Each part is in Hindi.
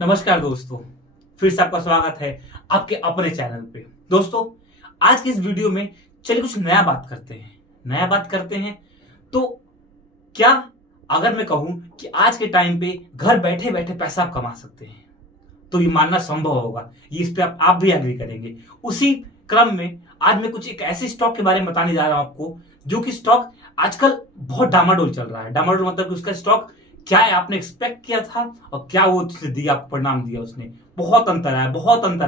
नमस्कार दोस्तों। फिर से आपका स्वागत है आपके अपने चैनल पे। दोस्तों, आज की इस वीडियो में चलिए कुछ नया बात करते हैं। तो क्या, अगर मैं कहूं कि आज के टाइम पे घर बैठे बैठे पैसा आप कमा सकते हैं, तो ये मानना संभव होगा। ये इस पे आप भी एग्री करेंगे। उसी क्रम में आज मैं कुछ एक ऐसे स्टॉक के बारे में बताने जा रहा हूं आपको, जो कि स्टॉक आजकल बहुत डामाडोल चल रहा है। डामाडोल मतलब कि उसका स्टॉक क्या है, आपने एक्सपेक्ट किया था और क्या वो उसने दिया, परिणाम दिया उसने, बहुत अंतर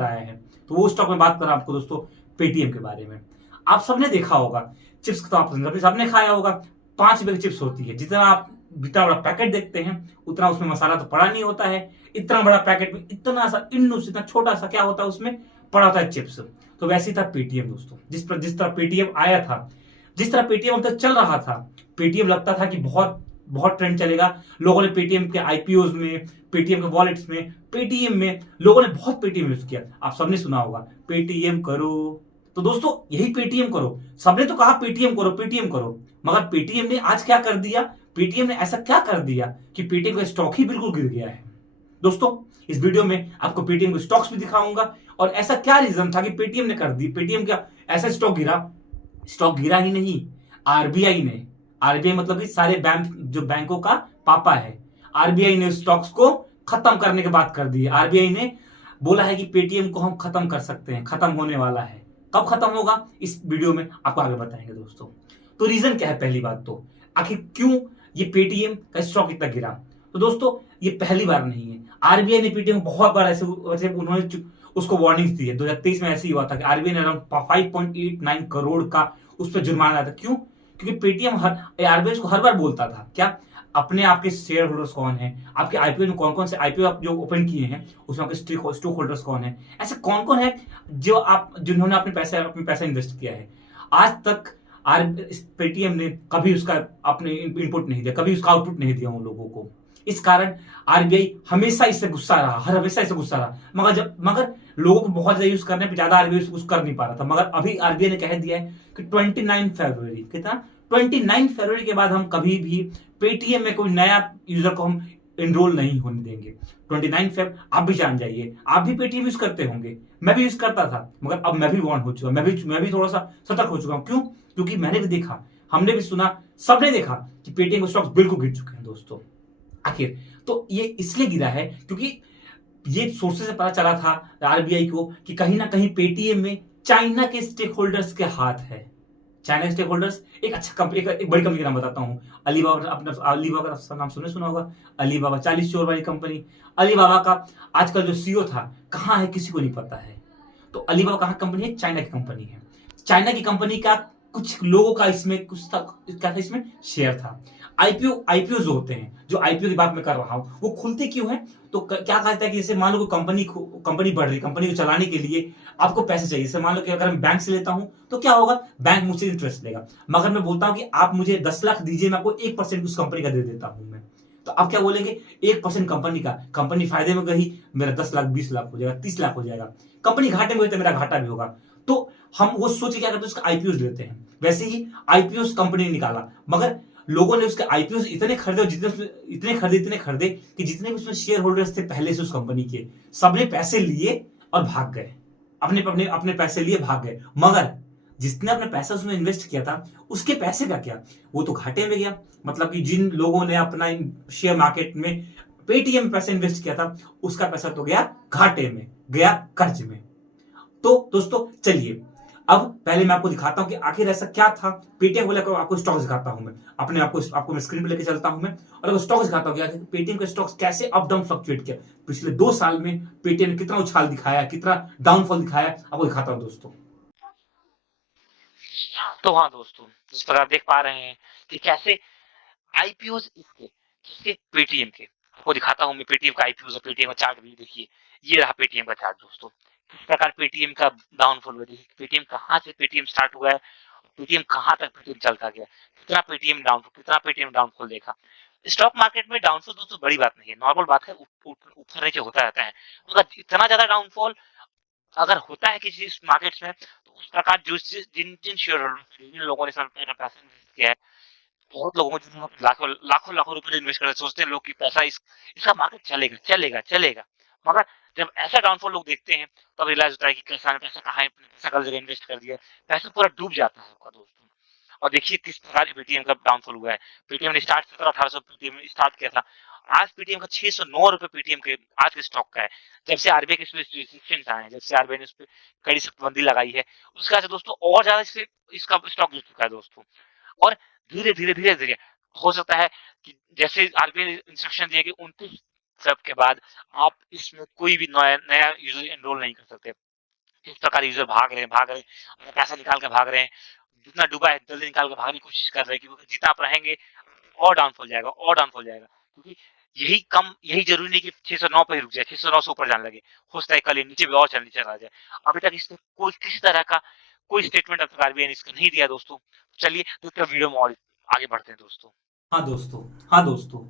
आया है। तो वो स्टॉक में बात कर रहा हूं आपको दोस्तों, पेटीएम के बारे में। आप सबने देखा होगा, चिप्स तो आप सबने खाया होगा। 5 रुपए की चिप्स होती है। जितना बड़ा पैकेट देखते हैं, उतना उसमें मसाला तो पड़ा नहीं होता है। इतना बड़ा पैकेट में इतना सा इन्नू इतना छोटा सा क्या होता है उसमें, पड़ा होता है चिप्स। तो वैसे ही था पेटीएम दोस्तों। जिस तरह पेटीएम आया था, जिस तरह पेटीएम अब तक चल रहा था, पेटीएम लगता था कि बहुत बहुत ट्रेंड चलेगा। लोगों ने पेटीएम के आईपीओ में, पेटीएम के वॉलेट्स में, पेटीएम में लोगों ने बहुत पेटीएम यूज किया। आप सबने सुना होगा, पेटीएम करो। तो दोस्तों, यही पेटीएम करो। सबने तो कहा पेटीएम करो, पेटीएम करो, मगर पेटीएम ने आज क्या कर दिया, पेटीएम ने ऐसा क्या कर दिया कि पेटीएम का स्टॉक ही बिल्कुल गिर गया है। दोस्तों, इस वीडियो में आपको पेटीएम के स्टॉक्स भी दिखाऊंगा और ऐसा क्या रीजन था कि पेटीएम ने कर दी, पेटीएम का ऐसा स्टॉक गिरा। स्टॉक गिरा ही नहीं, आरबीआई ने, आरबीआई मतलब कि सारे बैंक, जो बैंकों का पापा है, आरबीआई ने स्टॉक्स को खत्म करने की बात कर दी है। आरबीआई ने बोला है कि पेटीएम को हम खत्म कर सकते हैं, खत्म होने वाला है। कब खत्म होगा, इस वीडियो में आपको आगे बताएंगे दोस्तों। तो रीजन क्या है, पहली बात तो आखिर क्यों ये पेटीएम का स्टॉक इतना गिरा। तो दोस्तों, ये पहली बार नहीं है। आरबीआई ने पेटीएम को बहुत बार ऐसे वैसे उन्होंने उसको वार्निंग दी है। 2023 में ऐसे ही हुआ था कि आरबीआई ने अराउंड 5.89 करोड़ का उस पर जुर्माना लगाया था। क्यों? क्योंकि पेटीएम हर आरबीआई को हर बार बोलता था क्या, अपने आपके शेयर होल्डर्स कौन है, आपके आईपीओ में कौन कौन से आईपीओ आप जो ओपन किए हैं उसमें आपके स्टॉक होल्डर्स कौन है, ऐसे कौन कौन है जो आप जिन्होंने अपने पैसा इन्वेस्ट किया है। आज तक आर पेटीएम ने कभी उसका अपने इनपुट नहीं दिया, कभी उसका आउटपुट नहीं दिया उन लोगों को। इस कारण आरबीआई हमेशा इससे गुस्सा रहा, हर हमेशा इससे गुस्सा रहा। मगर लोगों को बहुत ज्यादा यूज करने पे ज्यादा आरबीआई कुछ कर नहीं पा रहा था। मगर अभी आरबीआई ने कह दिया है कि 29 फरवरी, कितना, 29 फरवरी के बाद हम कभी भी पेटीएम में कोई नया यूजर को हम एनरोल नहीं होने देंगे। 29 फेब आप भी जान जाइए, आप भी पेटीएम यूज करते होंगे, मैं भी यूज करता था, मगर अब मैं भी वार्न हो चुका, मैं भी थोड़ा सा सतर्क हो चुका हूं। क्यों? क्योंकि मैंने भी देखा, हमने भी सुना, सबने देखा कि पेटीएम के स्टॉक्स बिल्कुल गिर चुके हैं दोस्तों। आखिर तो ये इसलिए गिरा है क्योंकि ये सोर्सेज से पता चला था आरबीआई को कि कहीं ना कहीं पेटीएम में चाइना के स्टेक होल्डर्स के हाथ है। चाइना के स्टेक होल्डर्स, एक अच्छा कंपनी, एक बड़ी कंपनी का नाम बताता हूँ, अलीबाबा। अपना अलीबाबा का नाम सुना होगा, अलीबाबा 40 करोड़ वाली कंपनी। अलीबाबा का आजकल जो सीईओ था कहाँ है, किसी को नहीं पता है। तो अलीबाबा कहाँ कंपनी है, चाइना की कंपनी है। चाइना की कंपनी का कुछ लोगों का इसमें कुछ था, क्या था इसमें, शेयर था। आईपीओ जो होते हैं, जो आईपीओ की बात मैं कर रहा हूं, वो खुलते क्यों है, तो क्या कहता है कि जैसे मान लो कोई कंपनी बढ़ रही, कंपनी को चलाने के लिए आपको पैसे चाहिए। जैसे मान लो कि अगर मैं बैंक से लेता हूं तो क्या होगा, बैंक मुझसे इंटरेस्ट लेगा। मगर मैं बोलता हूं कि आप मुझे 10 लाख दीजिए, मैं आपको 1% उस कंपनी का दे देता हूं मैं। तो आप क्या बोलेंगे, 1% कंपनी का, कंपनी फायदे में गई, मेरा 10 लाख 20 लाख हो जाएगा, 30 लाख हो जाएगा। कंपनी घाटे में हुई तो मेरा घाटा भी होगा। तो हम वो सोच के क्या करते हैं, उसका आईपीओ लेते हैं। वैसे ही आईपीओ कंपनी ने निकाला, मगर लोगों ने उसके आईपीओ इतने खरीदे, इतने खरीदे कि जितने भी उसमें शेयर होल्डर्स थे पहले से उस कंपनी के, सबने पैसे लिए और भाग गए। अपने अपने अपने पैसे लिए भाग गए। मगर जिसने अपने पैसा उसमें इन्वेस्ट किया था, उसके पैसे का क्या, वो तो घाटे में गया। मतलब कि जिन लोगों ने अपना शेयर मार्केट में पेटीएम में पैसा इन्वेस्ट किया था, उसका पैसा तो गया घाटे में, गया कर्ज में। तो दोस्तों चलिए, अब पहले मैं आपको दिखाता हूं कि आखिर ऐसा क्या था। पेटीएम को लेकर आपको स्टॉक्स दिखाता हूं मैं, अपने आपको मैं स्क्रीन पे लेके चलता हूं मैं, और आपको स्टॉक्स दिखाता हूं कि पेटीएम के स्टॉक्स कैसे अप डाउन फ्लक्चुएट किया। पिछले 2 साल में पेटीएम ने कितना उछाल दिखाया, कितना डाउनफॉल दिखाया, आपको दिखाता हूं दोस्तों। तो हाँ दोस्तों, जिस प्रकार देख पा रहे हैं कि कैसे आईपीओज इसके पेटीएम के, आपको दिखाता हूँ मैं पेटीएम का आईपीओ और पेटीएम का चार्ट भी देखिए। ये रहा पेटीएम का चार्ट दोस्तों, किस प्रकार पेटीएम का डाउनफॉल हुआ। देखिए पेटीएम कहाँ से पेटीएम स्टार्ट हुआ है, पेटीएम कहाँ तक पेटीएम चलता गया, कितना पेटीएम डाउनफॉल देखा। स्टॉक मार्केट में डाउनफॉल दोस्तों बड़ी बात नहीं है, नॉर्मल बात है, ऊपर नीचे होता रहता है। मगर इतना ज्यादा डाउनफॉल अगर होता है किसी मार्केट्स में, तो उस प्रकार जो जिन जिन शेयर होल्डर, जिन लोगों ने अपना पैसा इन्वेस्ट किया है, बहुत लोगों को जिन्होंने लाखों लाखों लाखों रुपए इन्वेस्ट कर सोचते हैं लोग कि पैसा इसका मार्केट चलेगा चलेगा चलेगा। मगर जब ऐसा डाउनफॉल लोग देखते हैं, तब रियलाइज़ होता है कि कैसा पैसा कहाँ है, पैसा गलत जगह इन्वेस्ट कर दिया, पैसा पूरा डूब जाता है आपका दोस्तों। और देखिए किस प्रकार पेटीएम का डाउनफॉल हुआ है। पेटीएम ने स्टार्ट 17-1800 पेटीएम ने स्टार्ट किया था। आज पेटीएम का 609 रुपए पेटीएम के आज के स्टॉक का है। जब से आरबीआई के इसमें रिस्ट्रिक्शंस आए हैं, जब से आरबीआई ने उसपे कड़ी सख्त पाबंदी लगाई है, उसके बाद से दोस्तों और ज़्यादा इससे इसका स्टॉक गिर चुका है दोस्तों। और धीरे-धीरे हो सकता है कि जैसे आरबीआई ने इंस्ट्रक्शन दिए कि 29 फ़ेब के बाद आप इसमें कोई भी नया यूज़र एनरोल नहीं कर सकते। इस प्रकार यूज़र भाग रहे हैं, पैसा निकाल के भाग रहे हैं। जितना डूबा है जल्दी निकाल के भागने की कोशिश कर रहे हैं, क्योंकि जितना आप रहेंगे और डाउनफॉल जाएगा। क्योंकि यही ज़रूरी नहीं कि 609 पे ही रुक जाए, 609 से ऊपर जाने लगे। हो सकता है कल ये नीचे भी और नीचे चला जाए। अभी तक इसमें कोई किसी तरह का कोई स्टेटमेंट अब तक आरबीआई ने इसका नहीं दिया दोस्तों। चलिए देखते हैं वीडियो में और आगे बढ़ते हैं दोस्तों। हाँ दोस्तों,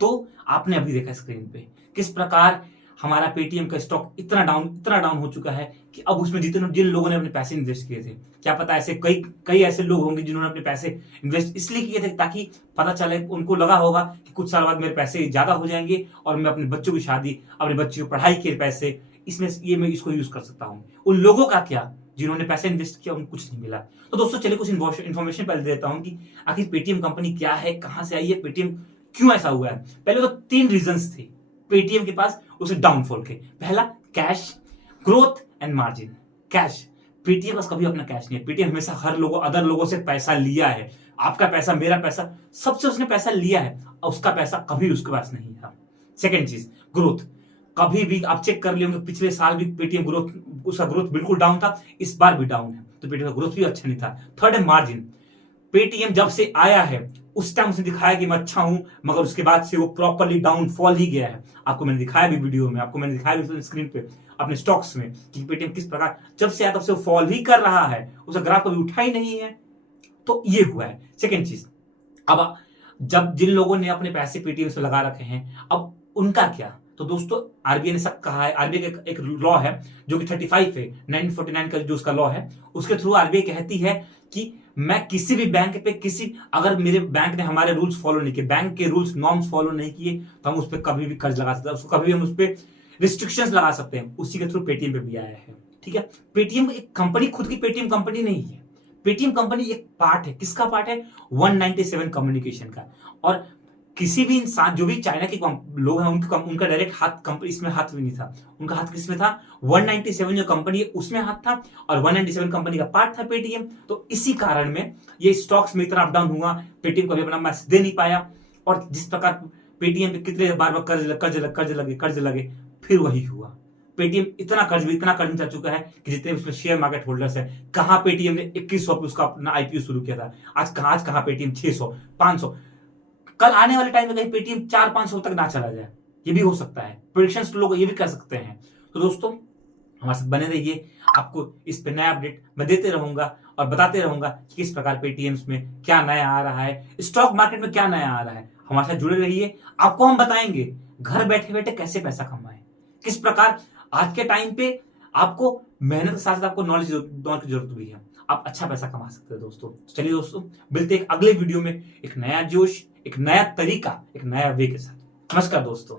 तो आपने अभी देखा स्क्रीन पे किस प्रकार हमारा पेटीएम का स्टॉक इतना डाउन हो चुका है कि अब उसमें जिन लोगों ने अपने पैसे इन्वेस्ट किए थे, क्या पता ऐसे कई ऐसे लोग होंगे जिन्होंने अपने पैसे इन्वेस्ट इसलिए किए थे ताकि पता चले, उनको लगा होगा कि कुछ साल बाद मेरे पैसे ज्यादा हो जाएंगे और मैं अपने बच्चों की शादी, अपने बच्चों की पढ़ाई के पैसे मैं इसको यूज कर सकता हूँ। उन लोगों का क्या जिन्होंने पैसे इन्वेस्ट किया उनको कुछ नहीं मिला। तो दोस्तों चलिए कुछ इन्फॉर्मेशन पहले देता हूँ कि आखिर पेटीएम कंपनी क्या है, कहां से आई है, पेटीएम क्यों ऐसा हुआ है। पहले तो 3 रीजंस थे पेटीएम के पास उसे डाउनफॉल के। पहला cash, growth and margin. Cash, Paytm के पास कभी अपना कैश नहीं है। पेटीएम हमेशा अदर लोगों से पैसा लिया है। आपका पैसा, मेरा पैसा, सबसे उसने पैसा लिया है और उसका पैसा कभी उसके पास नहीं था। सेकेंड चीज, ग्रोथ। कभी भी आप चेक कर लिए होंगे, पिछले साल भी पेटीएम उसका ग्रोथ बिल्कुल डाउन था, इस बार भी डाउन है, तो पेटीएम का ग्रोथ भी अच्छा नहीं था। थर्ड है मार्जिन। पेटीएम जब से आया है उस टाइम उसने दिखाया कि मैं अच्छा हूं, मगर उसके बाद से वो प्रॉपर्ली डाउनफॉल ही गया है। आपको मैंने दिखाया भी वीडियो में, आपको मैंने दिखाया भी स्क्रीन पे अपने स्टॉक्स में कि पेटीएम किस प्रकार जब से आया तब से वो फॉल ही कर रहा है, उसका ग्राफ कभी उठा ही नहीं है। तो ये हुआ है। सेकेंड चीज, अब जब जिन लोगों ने अपने पैसे पेटीएम से लगा रखे हैं, अब उनका क्या। तो दोस्तों आरबीआई ने सब कहा है, आरबीआई का एक लॉ है जो कि 35 है, 1949 का जो उसका लॉ है, उसके थ्रू आरबीआई कहती है कि मैं किसी भी बैंक पे अगर मेरे बैंक ने हमारे रूल्स फॉलो नहीं किए, बैंक के रूल्स नॉर्म्स फॉलो नहीं किए, तो हम उस पर कभी भी कर्ज लगा सकते हैं, उसको कभी भी हम उस पर रिस्ट्रिक्शंस लगा सकते हैं। उसी के थ्रू पेटीएम पे भी आया है। ठीक है, पेटीएम एक कंपनी, खुद की पेटीएम कंपनी नहीं है। पेटीएम कंपनी एक पार्ट है। किसका पार्ट है? 197 कम्युनिकेशन का। और किसी भी इंसान, जो भी चाइना के लोग हैं, उनका डायरेक्ट हाथ इसमें हाथ भी नहीं था। उनका हाथ किसमें था? 197 जो कंपनी है उसमें हाथ था, और 197 कंपनी का पार्ट था पेटीएम। तो इसी कारण में ये स्टॉक्स में इतना अप डाउन हुआ, पेटीएम कभी अपना मैसेज दे नहीं पाया। और जिस प्रकार पेटीएम पे कितने बार कर्ज लगे, फिर वही हुआ। पेटीएम इतना कर्ज में जा चुका है कि जितने उसमें शेयर मार्केट होल्डर्स है, कहां पेटीएम ने 2100 पे उसका अपना आईपीओ शुरू किया था, आज कहां पेटीएम 600, 500, कल आने वाले टाइम में कहीं पेटीएम 400-500 तक ना चला जाए, ये भी हो सकता है। प्रेडिक्शंस लोग ये भी कर सकते हैं। तो दोस्तों हमारे साथ बने रहिए, आपको इस पे नया अपडेट मैं देते रहूंगा और बताते रहूंगा कि किस प्रकार पेटीएम्स में क्या नया आ रहा है, स्टॉक मार्केट में क्या नया आ रहा है। हमारे साथ जुड़े रहिए, आपको हम बताएंगे घर बैठे बैठे कैसे पैसा कमाएं, किस प्रकार आज के टाइम पे आपको मेहनत के साथ आपको नॉलेज की जरूरत भी है, आप अच्छा पैसा कमा सकते हैं दोस्तों। चलिए दोस्तों, मिलते हैं एक अगले वीडियो में, एक नया जोश, एक नया तरीका, एक नया वे के साथ। नमस्कार दोस्तों।